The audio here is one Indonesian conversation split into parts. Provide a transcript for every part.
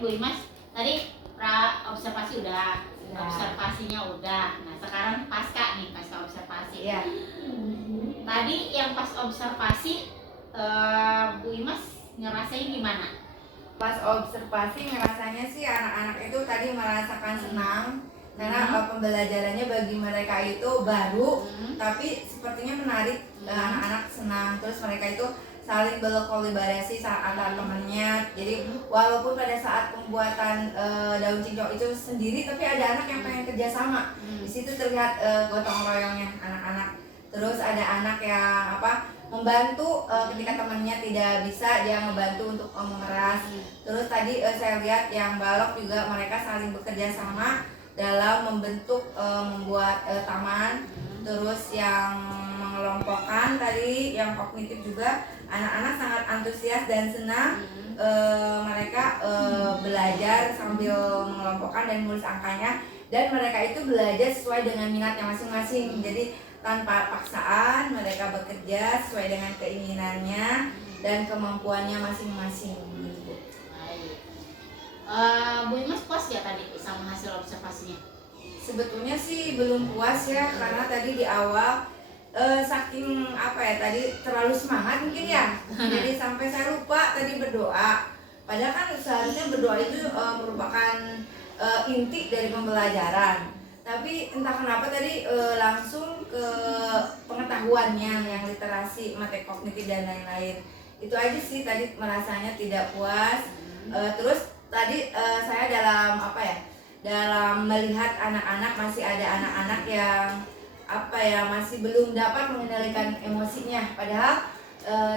Bu Imas, tadi observasi udah, observasinya udah. Nah sekarang pasca observasi. Ya. Tadi yang pas observasi, Bu Imas ngerasain gimana? Pas observasi ngerasanya sih anak-anak itu tadi merasakan senang karena pembelajarannya bagi mereka itu baru, tapi sepertinya menarik. Anak-anak senang, terus mereka itu saling berkolaborasi antar temannya. Jadi walaupun pada saat pembuatan daun cincau itu sendiri, tapi ada anak yang pengen kerjasama. Di situ terlihat gotong royongnya anak-anak. Terus ada anak yang membantu ketika temannya tidak bisa, dia membantu untuk mengeras. Terus tadi saya lihat yang balok juga mereka saling bekerja sama dalam membuat taman. Terus yang mengelompokkan tadi yang kognitif juga, anak-anak sangat antusias dan senang. Mereka belajar sambil mengelompokkan dan menulis angkanya, dan mereka itu belajar sesuai dengan minatnya masing-masing. Jadi tanpa paksaan mereka bekerja sesuai dengan keinginannya dan kemampuannya masing-masing. Bu Imas puas ya tadi sama hasil observasinya? Sebetulnya sih belum puas ya, karena tadi di awal saking tadi terlalu semangat mungkin ya, jadi sampai saya lupa tadi berdoa. Padahal kan seharusnya berdoa itu merupakan inti dari pembelajaran. Tapi entah kenapa tadi langsung ke pengetahuannya, yang literasi, matematika kognitif dan lain-lain. Itu aja sih tadi merasanya tidak puas. Terus tadi saya dalam melihat anak-anak, masih ada anak-anak yang masih belum dapat mengendalikan emosinya. Padahal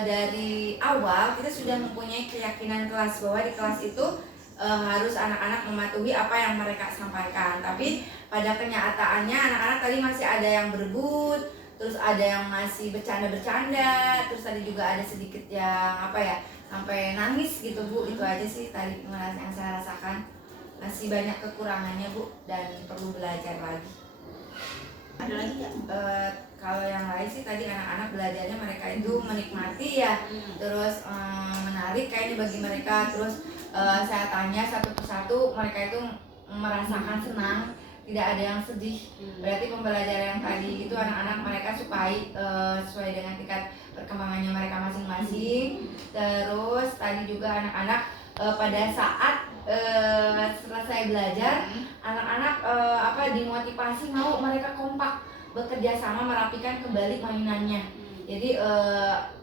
dari awal kita sudah mempunyai keyakinan kelas bahwa di kelas itu harus anak-anak mematuhi apa yang mereka sampaikan. Tapi pada kenyataannya anak-anak tadi masih ada yang berebut, terus ada yang masih bercanda-bercanda, terus tadi juga ada sedikit yang sampai nangis gitu Bu. Itu aja sih tadi yang saya rasakan. Masih banyak kekurangannya Bu, dan perlu belajar lagi. Ada lagi nggak? Kalau yang lain sih tadi anak-anak belajarnya mereka itu menikmati ya, terus menarik kayaknya bagi mereka. Terus saya tanya satu persatu, mereka itu merasakan senang, tidak ada yang sedih. Berarti pembelajaran yang tadi itu anak-anak mereka sukai sesuai dengan tingkat perkembangannya mereka masing-masing. Terus tadi juga anak-anak pada saat selesai belajar, anak-anak dimotivasi mau mereka kompak bekerja sama merapikan kembali mainannya. Jadi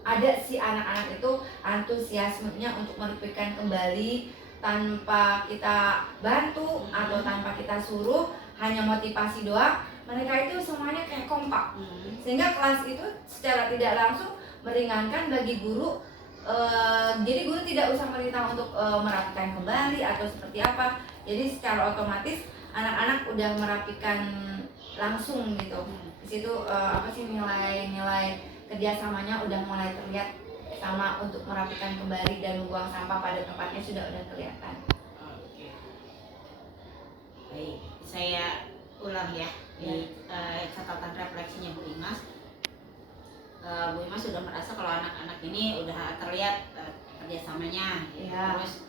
ada si anak-anak itu antusiasmenya untuk merapikan kembali tanpa kita bantu atau tanpa kita suruh, hanya motivasi doang. Mereka itu semuanya kayak kompak, sehingga kelas itu secara tidak langsung meringankan bagi guru. Jadi guru tidak usah merintah untuk merapikan kembali atau seperti apa. Jadi secara otomatis anak-anak udah merapikan langsung gitu. Di situ nilai-nilai kerjasamanya udah mulai terlihat, sama untuk merapikan kembali dan membuang sampah pada tempatnya sudah kelihatan. Oke. Baik, saya ulang ya di catatan refleksinya Bu Imas. Bu Imas sudah merasa kalau anak-anak ini udah terlihat kerjasamanya, terus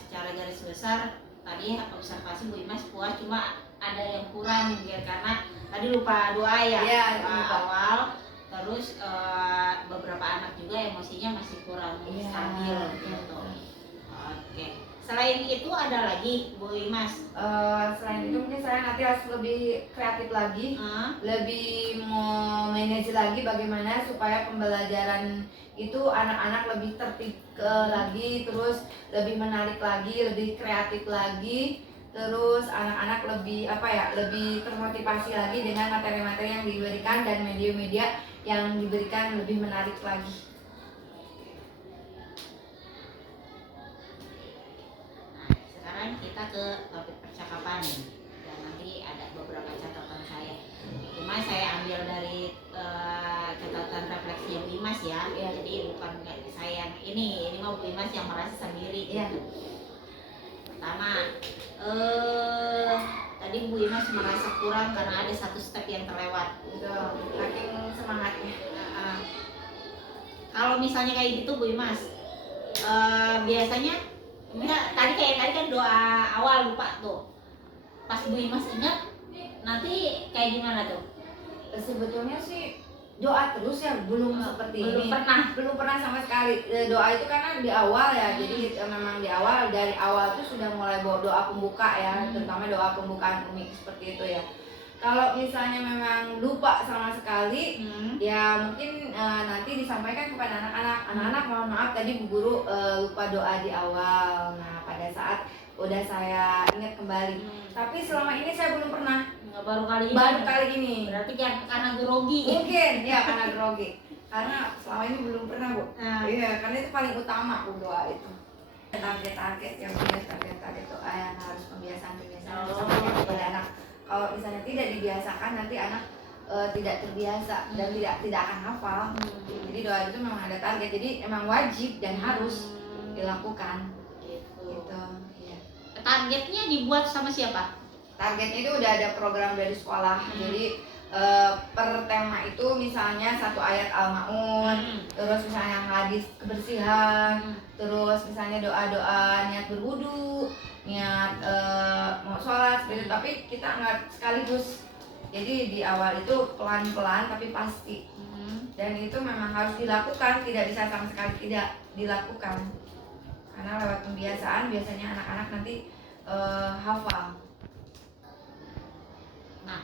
secara garis besar tadi observasi Bu Imas puas, cuma ada yang kurang ya, karena tadi lupa doa ya, awal. Terus beberapa anak juga emosinya masih kurang stabil gitu. Oke. Selain itu ada lagi Bu Imas? Selain itu mungkin saya nanti harus lebih kreatif lagi, lebih mau manage lagi bagaimana supaya pembelajaran itu anak-anak lebih tertib lagi, terus lebih menarik lagi, lebih kreatif lagi, terus anak-anak lebih lebih termotivasi lagi dengan materi-materi yang diberikan dan media-media yang diberikan lebih menarik lagi. Kita ke topik percakapan dan nanti ada beberapa catatan saya. Cuma saya ambil dari catatan refleksi Bu Imas ya. Jadi bukan saya yang ini mau Bu Imas yang merasa sendiri. Pertama, tadi Bu Imas merasa kurang karena ada satu step yang terlewat. Saking semangatnya. Kalau misalnya kayak gitu Bu Imas, biasanya Tadi kan doa awal lupa tuh. Pas Bu Imas ingat nanti kayak gimana tuh? Sebetulnya sih doa terus ya, belum seperti Belum ini. pernah. Belum pernah sama sekali. Doa itu karena di awal ya, jadi memang di awal, dari awal tuh sudah mulai bawa doa pembuka ya, terutama doa pembukaan Umi seperti itu ya. Kalau misalnya memang lupa sama sekali, ya mungkin nanti disampaikan kepada anak-anak. Anak-anak mohon maaf tadi Bu Guru lupa doa di awal. Nah pada saat udah saya ingat kembali. Tapi selama ini saya belum pernah. Baru kali ini. Berarti karena grogi. Mungkin ya karena grogi. Karena selama ini belum pernah Bu. Iya, karena itu paling utama Bu, doa itu. Target-target yang punya target doa yang harus pembiasaan sama kepada anak. Kalau misalnya tidak dibiasakan, nanti anak tidak terbiasa dan tidak akan hafal. Jadi doa itu memang ada target. Jadi memang wajib dan harus dilakukan. Gitu. Iya. Targetnya dibuat sama siapa? Targetnya itu udah ada program dari sekolah. Jadi per tema itu misalnya 1 ayat Al-Maun, terus misalnya hadis kebersihan, terus misalnya doa-doa niat berwudu, niat mau sholat seperti itu. Tapi kita nggak sekaligus. Jadi di awal itu pelan-pelan tapi pasti. Dan itu memang harus dilakukan, tidak bisa sama sekali tidak dilakukan. Karena lewat pembiasaan biasanya anak-anak nanti hafal. Nah,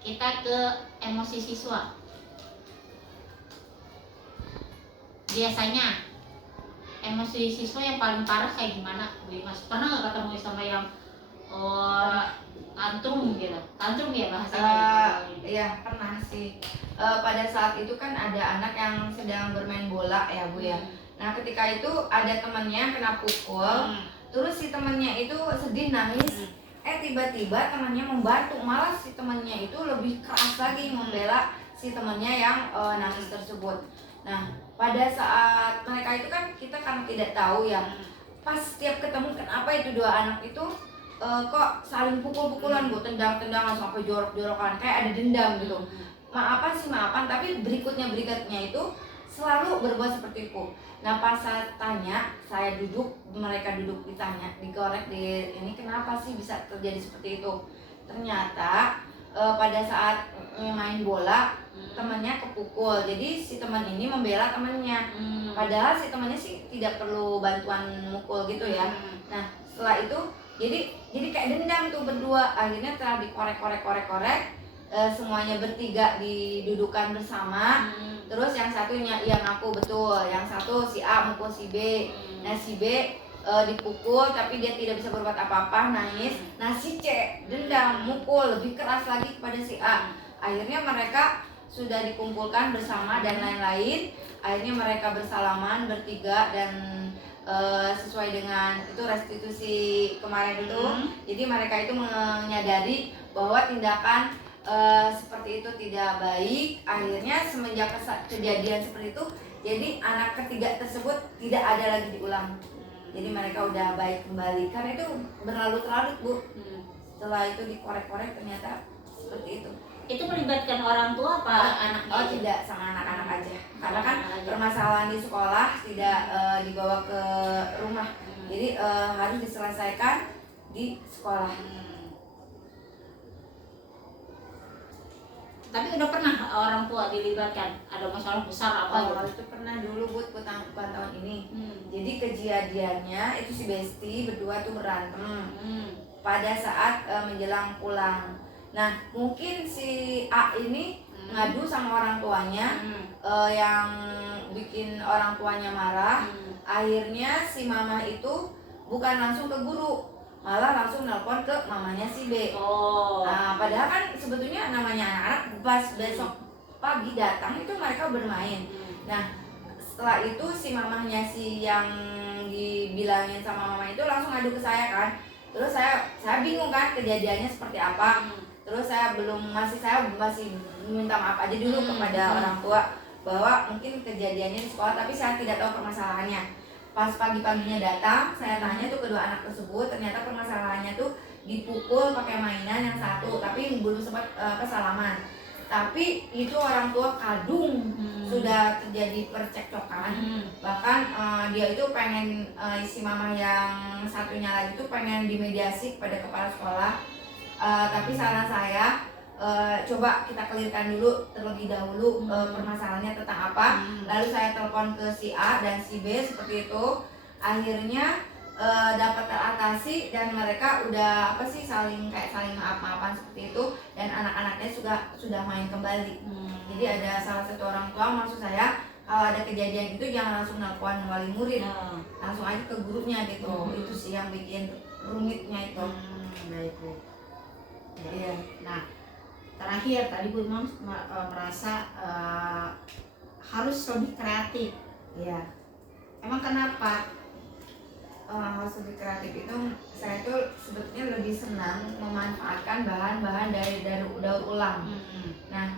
kita ke emosi siswa. Biasanya emosi siswa yang paling parah kayak gimana, Bu Imas? Pernah nggak ketemu sama yang tantrum gitu? Tantrum ya bahasanya? Iya pernah sih. Pada saat itu kan ada anak yang sedang bermain bola ya Bu ya. Nah ketika itu ada temannya kena pukul, terus si temannya itu sedih nangis. Tiba-tiba temannya membantu, malah si temannya itu lebih keras lagi membela si temannya yang nangis tersebut. Nah pada saat mereka itu kan kita kan tidak tahu ya, pas setiap ketemu kenapa itu dua anak itu kok saling pukul-pukulan Bu, tendang-tendangan sampai jorok-jorokan, kayak ada dendam gitu. Maafan, tapi berikutnya itu selalu berbuat seperti itu. Nah pas saya tanya, saya duduk, mereka duduk ditanya, digorek di ini kenapa sih bisa terjadi seperti itu. Ternyata pada saat main bola temannya kepukul, jadi si teman ini membela temannya. Padahal si temannya sih tidak perlu bantuan mukul gitu ya. Nah setelah itu jadi kayak dendam tuh berdua. Akhirnya setelah dikorek-korek, semuanya bertiga didudukan bersama. Terus yang satunya yang aku betul, yang satu si A mukul si B. Nah si B dipukul tapi dia tidak bisa berbuat apa-apa, nangis. Nah si C dendam, mukul lebih keras lagi kepada si A. Akhirnya mereka sudah dikumpulkan bersama dan lain-lain. Akhirnya mereka bersalaman bertiga dan sesuai dengan itu restitusi kemarin itu. Jadi mereka itu menyadari bahwa tindakan seperti itu tidak baik. Akhirnya semenjak kejadian seperti itu, jadi anak ketiga tersebut tidak ada lagi diulang. Jadi mereka udah baik kembali. Karena itu berlarut-larut Bu. Setelah itu dikorek-korek ternyata seperti itu. Itu melibatkan orang tua apa anaknya? Oh tidak, sama anak-anak aja. Karena kan permasalahan di sekolah tidak dibawa ke rumah. Jadi harus diselesaikan di sekolah. Tapi udah pernah orang tua dilibatkan? Ada masalah besar apa? Oh, itu pernah dulu bukan tahun ini. Jadi kejadiannya itu si Besti berdua tuh berantem pada saat menjelang pulang. Nah mungkin si A ini ngadu sama orang tuanya, yang bikin orang tuanya marah. Akhirnya si mama itu bukan langsung ke guru, malah langsung nelpon ke mamanya si B. Nah, padahal kan sebetulnya namanya anak-anak pas besok pagi datang itu mereka bermain. Nah setelah itu si mamahnya si yang dibilangin sama mama itu langsung ngadu ke saya kan. Terus saya bingung kan kejadiannya seperti apa. Terus saya masih minta maaf aja dulu kepada orang tua bahwa mungkin kejadiannya di sekolah, tapi saya tidak tahu permasalahannya. Pas pagi-paginya datang, saya tanya tuh kedua anak tersebut, ternyata permasalahannya tuh dipukul pakai mainan yang satu, tapi belum sempat kesalaman. tapi itu orang tua kadung sudah terjadi percekcokan. Bahkan dia itu pengen si mama yang satunya lagi itu pengen dimediasi kepada kepala sekolah. Tapi saran saya coba kita clearkan dulu terlebih dahulu permasalahannya tentang apa. Lalu saya telepon ke si A dan si B seperti itu. Akhirnya dapat teratasi dan mereka udah saling maaf-maafan seperti itu, dan anak-anaknya sudah main kembali. Jadi ada salah satu orang tua, maksud saya kalau ada kejadian itu jangan langsung nelpon wali murid, langsung aja ke gurunya gitu. Itu sih yang bikin rumitnya itu. Baik. Iya. Nah, terakhir tadi Bu Imam merasa harus lebih kreatif. Iya. Emang kenapa? Harus lebih kreatif itu saya tuh sebetulnya lebih senang memanfaatkan bahan-bahan dari daur ulang. Nah,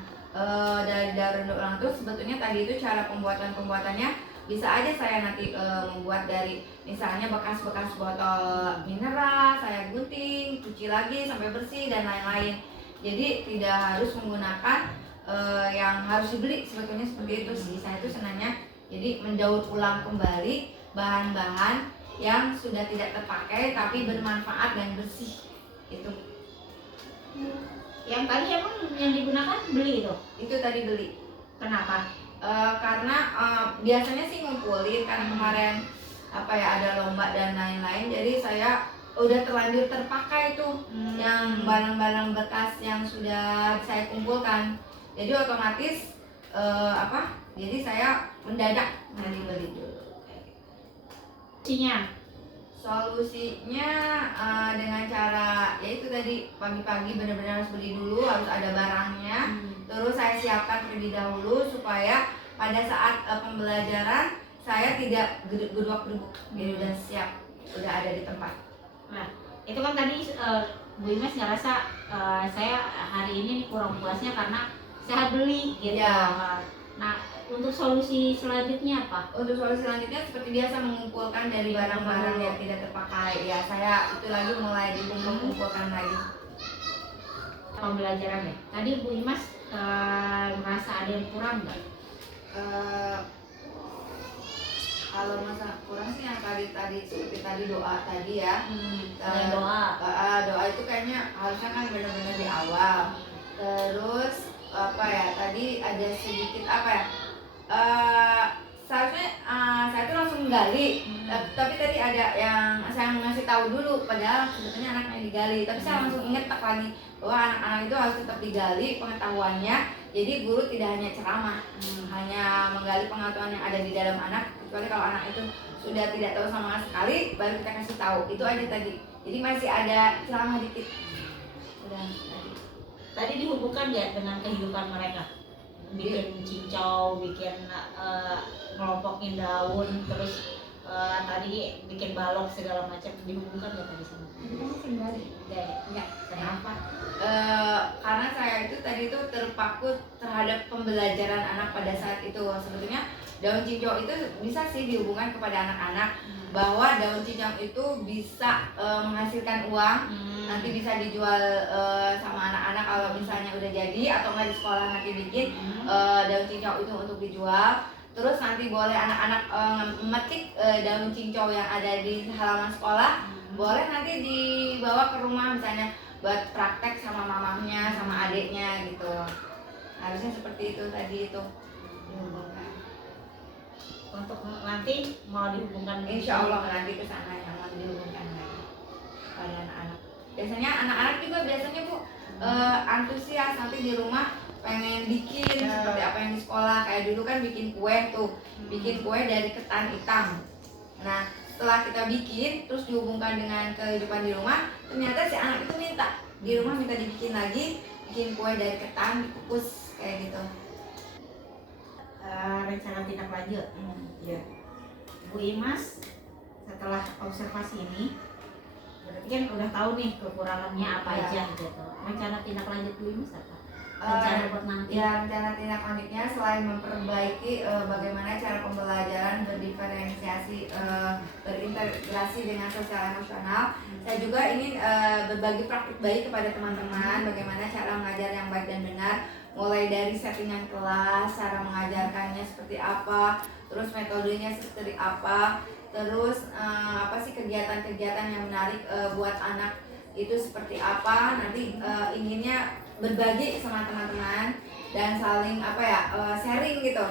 dari daur ulang itu sebetulnya tadi itu cara pembuatannya bisa aja saya nanti membuat dari misalnya bekas-bekas botol mineral, saya gunting, cuci lagi sampai bersih dan lain-lain. Jadi tidak harus menggunakan yang harus dibeli, sebetulnya seperti itu sih. Saya tuh senangnya jadi mendaur ulang kembali bahan-bahan yang sudah tidak terpakai tapi bermanfaat dan bersih itu. Yang tadi emang yang digunakan beli itu tadi beli. Kenapa? Karena biasanya sih ngumpulin karena kemarin ada lomba dan lain-lain, jadi saya udah terlanjur terpakai tuh yang barang-barang bekas yang sudah saya kumpulkan, jadi otomatis jadi saya mendadak nanti beli dulu. Solusinya dengan cara yaitu tadi pagi-pagi benar-benar harus beli dulu, harus ada barangnya. Terus saya siapkan terlebih dahulu supaya pada saat pembelajaran saya tidak geduk-geduk, jadi udah siap, udah ada di tempat. Nah, itu kan tadi Bu Imas ngerasa saya hari ini kurang puasnya karena saya beli gitu. Ya. Nah, untuk solusi selanjutnya apa? Untuk solusi selanjutnya seperti biasa mengumpulkan dari barang-barang yang tidak terpakai. Ya, saya itu lagi mulai dikumpulkan lagi. Pembelajaran ya. Tadi Bu Imas merasa ada yang kurang nggak? Kalau masa kurang sih yang tadi seperti tadi doa tadi ya. Doa itu kayaknya harusnya kan benar-benar di awal. Terus tadi ada sedikit seharusnya saya tuh langsung menggali, tapi tadi ada yang saya ngasih tahu dulu, padahal sebetulnya anaknya digali, tapi saya langsung inget lagi bahwa anak-anak itu harus tetap digali pengetahuannya. Jadi guru tidak hanya ceramah, hanya menggali pengetahuan yang ada di dalam anak, kecuali kalau anak itu sudah tidak tahu sama sekali baru kita kasih tahu. Itu aja tadi, jadi masih ada ceramah dikit. Udah tadi dihubungkan ya dengan kehidupan mereka, bikin cincau, bikin ngelompokin daun, terus tadi bikin balok segala macam, dihubungkan nggak tadi sama? Enggak. Kenapa? Karena saya itu tadi tuh terpaku terhadap pembelajaran anak pada saat itu. Sebetulnya daun cincau itu bisa sih dihubungkan kepada anak-anak, bahwa daun cincau itu bisa menghasilkan uang, nanti bisa dijual sama anak-anak kalau misalnya udah jadi, atau nggak di sekolah nanti bikin daun cincau itu untuk dijual. Terus nanti boleh anak-anak memetik daun cincau yang ada di halaman sekolah, boleh nanti dibawa ke rumah misalnya buat praktek sama mamahnya sama adiknya gitu. Harusnya seperti itu tadi itu dihubungkan. Untuk nanti mau dihubungkan, Insya Allah nanti ke sana yang mau dihubungkan lagi pada anak-anak. Biasanya anak-anak juga Bu antusias nanti di rumah pengen bikin seperti apa yang di sekolah. Kayak dulu kan bikin kue tuh, bikin kue dari ketan hitam. Nah, setelah kita bikin terus dihubungkan dengan kehidupan di rumah, ternyata si anak itu minta di rumah minta dibikin lagi, bikin kue dari ketan dikukus kayak gitu. Rencana tindak lanjut. Ya. Bu Imas setelah observasi ini berarti kan udah tahu nih kekurangannya apa aja gitu. Rencana tindak lanjut Bu Imas apa? Rencana buat nanti? Ya, rencana tindak lanjutnya selain memperbaiki bagaimana cara pembelajaran berdiferensiasi, berintegrasi dengan sosial emosional, saya juga ingin berbagi praktik baik kepada teman-teman bagaimana cara mengajar yang baik dan benar, mulai dari settingan kelas, cara mengajarkannya seperti apa, terus metodenya seperti apa, terus apa sih kegiatan-kegiatan yang menarik buat anak itu seperti apa. Nanti inginnya berbagi sama teman-teman dan saling apa ya, sharing gitu.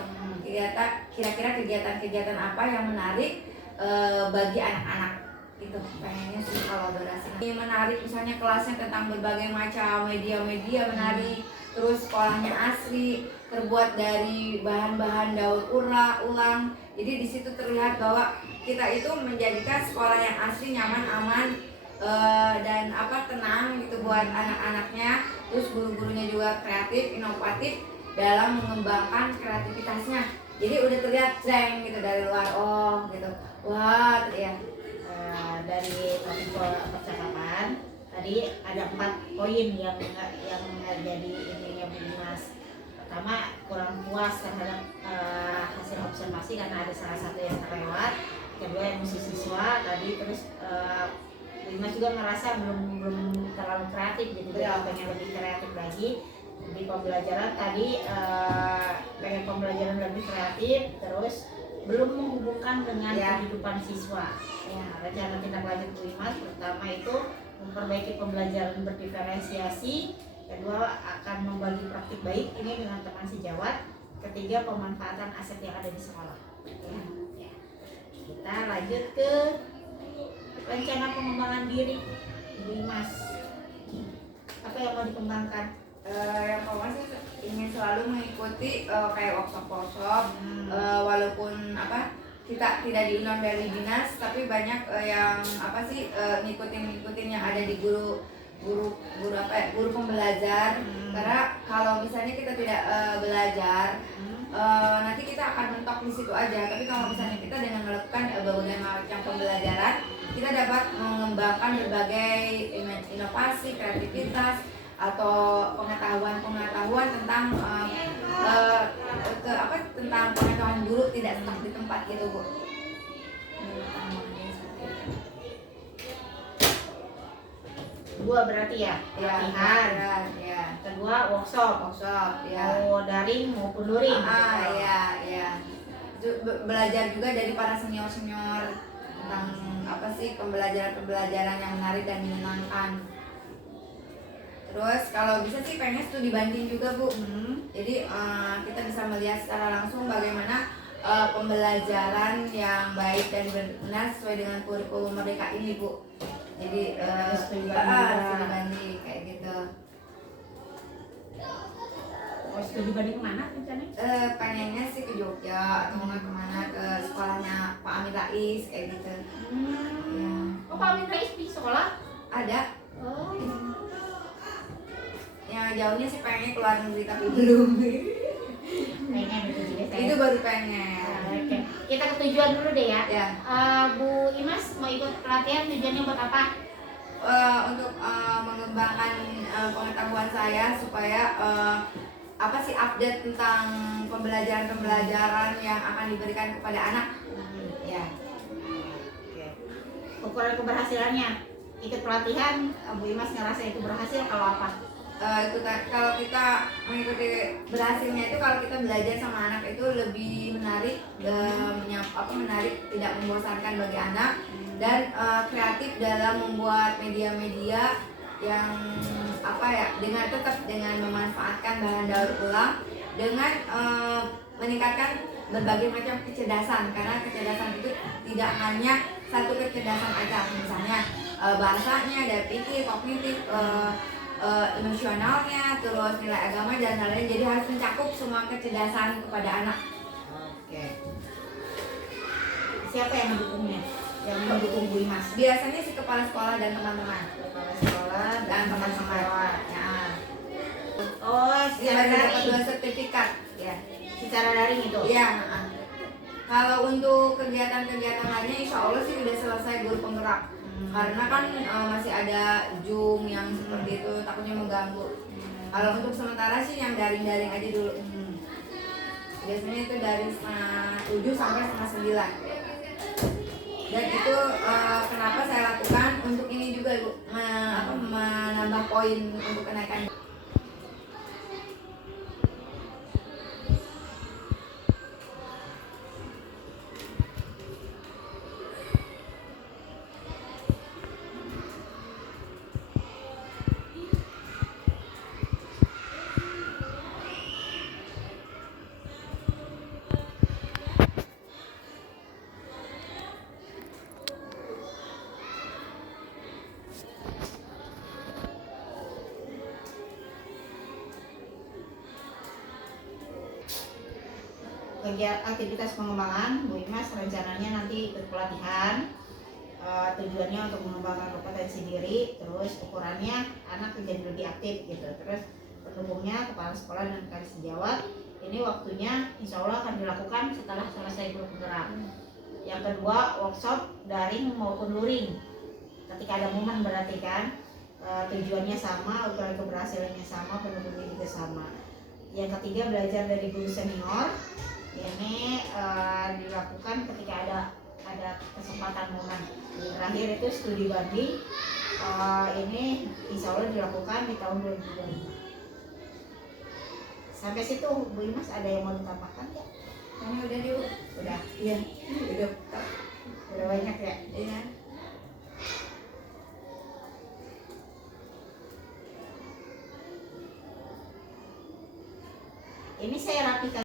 Kira-kira kegiatan-kegiatan apa yang menarik bagi anak-anak. Itu pengennya sih kolaborasi. Ini menarik, misalnya kelasnya tentang berbagai macam media-media menarik, terus sekolahnya asli, terbuat dari bahan-bahan daur ulang. Jadi di situ terlihat bahwa kita itu menjadikan sekolah yang asli, nyaman, aman, dan apa, tenang gitu buat anak-anaknya. Terus guru-gurunya juga kreatif, inovatif dalam mengembangkan kreativitasnya. Jadi udah terlihat jeng gitu dari luar, oh gitu, wah terlihat. Dari topik percakapan tadi ada 4 poin yang jadi intinya Bu Dimas. Pertama, kurang puas terhadap hasil observasi karena ada salah satu yang terlewat. Kedua, emosi siswa tadi. Terus Bu Dimas juga merasa belum terlalu kreatif gitu, jadi pengen lebih kreatif lagi di pembelajaran tadi. Pengen pembelajaran lebih kreatif, terus belum menghubungkan dengan kehidupan siswa. Rencana tindak lanjut Bu Dimas pertama itu memperbaiki pembelajaran berdiferensiasi. Kedua, akan membagi praktik baik ini dengan teman sejawat. Ketiga, pemanfaatan aset yang ada di sekolah. Kita lanjut ke rencana pengembangan diri Bu Dimas. Apa yang mau dikembangkan? Yang pertama sih ingin selalu mengikuti kayak workshop walaupun apa kita tidak diundang dari dinas, tapi banyak yang apa sih ngikutin yang ada di guru pembelajar. Karena kalau misalnya kita tidak belajar, nanti kita akan mentok di situ aja. Tapi kalau misalnya kita dengan melakukan berbagai macam pembelajaran, kita dapat mengembangkan berbagai inovasi, kreativitas, atau pengetahuan tentang tentang pengetahuan guru, tidak stuck di tempat gitu Bu. Dua berarti ya, pelatihan. Ya. Kedua, workshop Ya. mau daring maupun luring. Ya. Belajar juga dari para senior tentang apa sih pembelajaran yang menarik dan menyenangkan. Terus kalau bisa sih pengen studi banding juga Bu. Jadi kita bisa melihat secara langsung bagaimana pembelajaran yang baik dan benar sesuai dengan kurikulum Merdeka ini Bu. Jadi studi banding kayak gitu. Studi banding kemana rencananya? Pengennya sih ke Jogja atau nggak kemana, ke sekolahnya Pak Amin Rais kayak gitu. Ya. Oh, Pak Amin Rais di sekolah? Ada. Oh. Yang jauhnya sih pengen keluar negeri tapi belum. Pengen itu juga saya. Itu baru pengen. Oke. Kita ke tujuan dulu deh ya. Ya. Bu Imas mau ikut pelatihan tujuannya buat apa? Untuk mengembangkan pengetahuan saya supaya apa sih update tentang pembelajaran yang akan diberikan kepada anak. Ya. Oke. Ukuran keberhasilannya ikut pelatihan, Bu Imas ngerasa itu berhasil kalau apa? Kalau kita mengikuti berhasilnya itu kalau kita belajar sama anak itu lebih menarik, menarik, tidak membosankan bagi anak, dan kreatif dalam membuat media-media yang apa ya, dengan memanfaatkan bahan daur ulang, dengan meningkatkan berbagai macam kecerdasan. Karena kecerdasan itu tidak hanya satu kecerdasan aja, misalnya bahasanya, daya pikir, kognitif, emosionalnya, terus nilai agama dan lain-lain. Jadi harus mencakup semua kecerdasan kepada anak. Oke. Siapa yang mendukungnya? Yang mendukung Bu Imas? Biasanya si kepala sekolah dan teman-teman. Kepala sekolah dan teman-teman. Ya. Oh, secara dapat daring. 2 sertifikat. Ya. Secara daring itu. Iya. Kalau untuk kegiatan-kegiatan lainnya, insya Allah sih udah selesai guru penggerak. Karena kan masih ada Zoom yang seperti itu, takutnya mengganggu. Kalau untuk sementara sih yang daring-daring aja dulu. Biasanya itu dari 7 sampai 9. Dan itu kenapa saya lakukan untuk ini juga Bu, menambah poin untuk kenaikan. kegiatan aktivitas pengembangan, Bu Imas rencananya nanti ikut pelatihan. Tujuannya untuk mengembangkan kompetensi diri, terus ukurannya anak menjadi lebih aktif gitu. Terus pendukungnya kepala sekolah dan rekan sejawat. Ini waktunya insya Allah akan dilakukan setelah selesai grup gerak. Yang kedua, workshop daring maupun luring. Ketika ada momen berarti kan tujuannya sama, ukuran keberhasilannya sama, pendukungnya juga sama. Yang ketiga, belajar dari guru senior. Ini dilakukan ketika ada kesempatan momen. Terakhir itu studi banding. Ini insya Allah dilakukan di tahun 2025. Sampai situ Bu Imas ada yang mau ditambahkan ya? Ini udah dulu. Udah. Iya, udah. Udah banyak ya? Iya. Ini saya rapikan